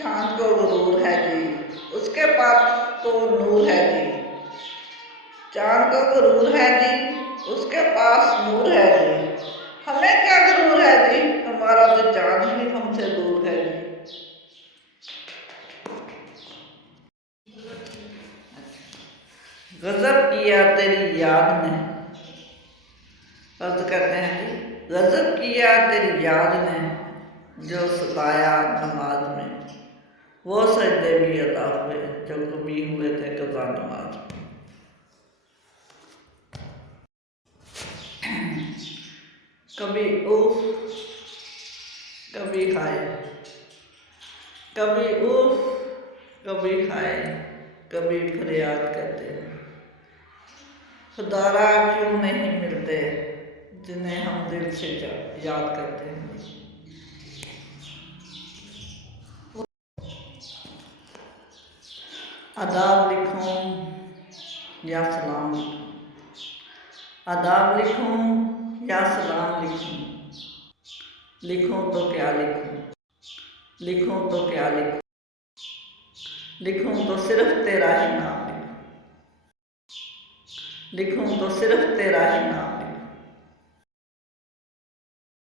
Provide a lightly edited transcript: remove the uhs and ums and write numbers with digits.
चांद को गुरूर है जी, उसके पास तो नूर है जी। चांद को गुरूर है जी, उसके पास नूर है जी। हमें क्या गुरूर है जी, हमारा तो चांद ही हमसे दूर है जी। गजब किया तेरी याद ने, अर्ज करते हैं जी, गजब किया तेरी याद ने, जो सताया नमाज में, वो सजदे भी अदा हुए जो कभी हुए थे कज़ा नमाज में। कभी उफ, कभी हाय, कभी उफ, कभी हाय, कभी फरियाद करते हैं, खुदारा क्यों नहीं मिलते जिन्हें हम दिल से याद करते हैं। आदाब लिखूं या सलाम लिखूं, आदाब लिखूं या सलाम लिखूं, लिखूं तो क्या लिखूं, लिखूं तो क्या लिखूं, लिखूं तो सिर्फ तेरा ही नाम लिखूं, लिखूं तो सिर्फ तेरा ही नाम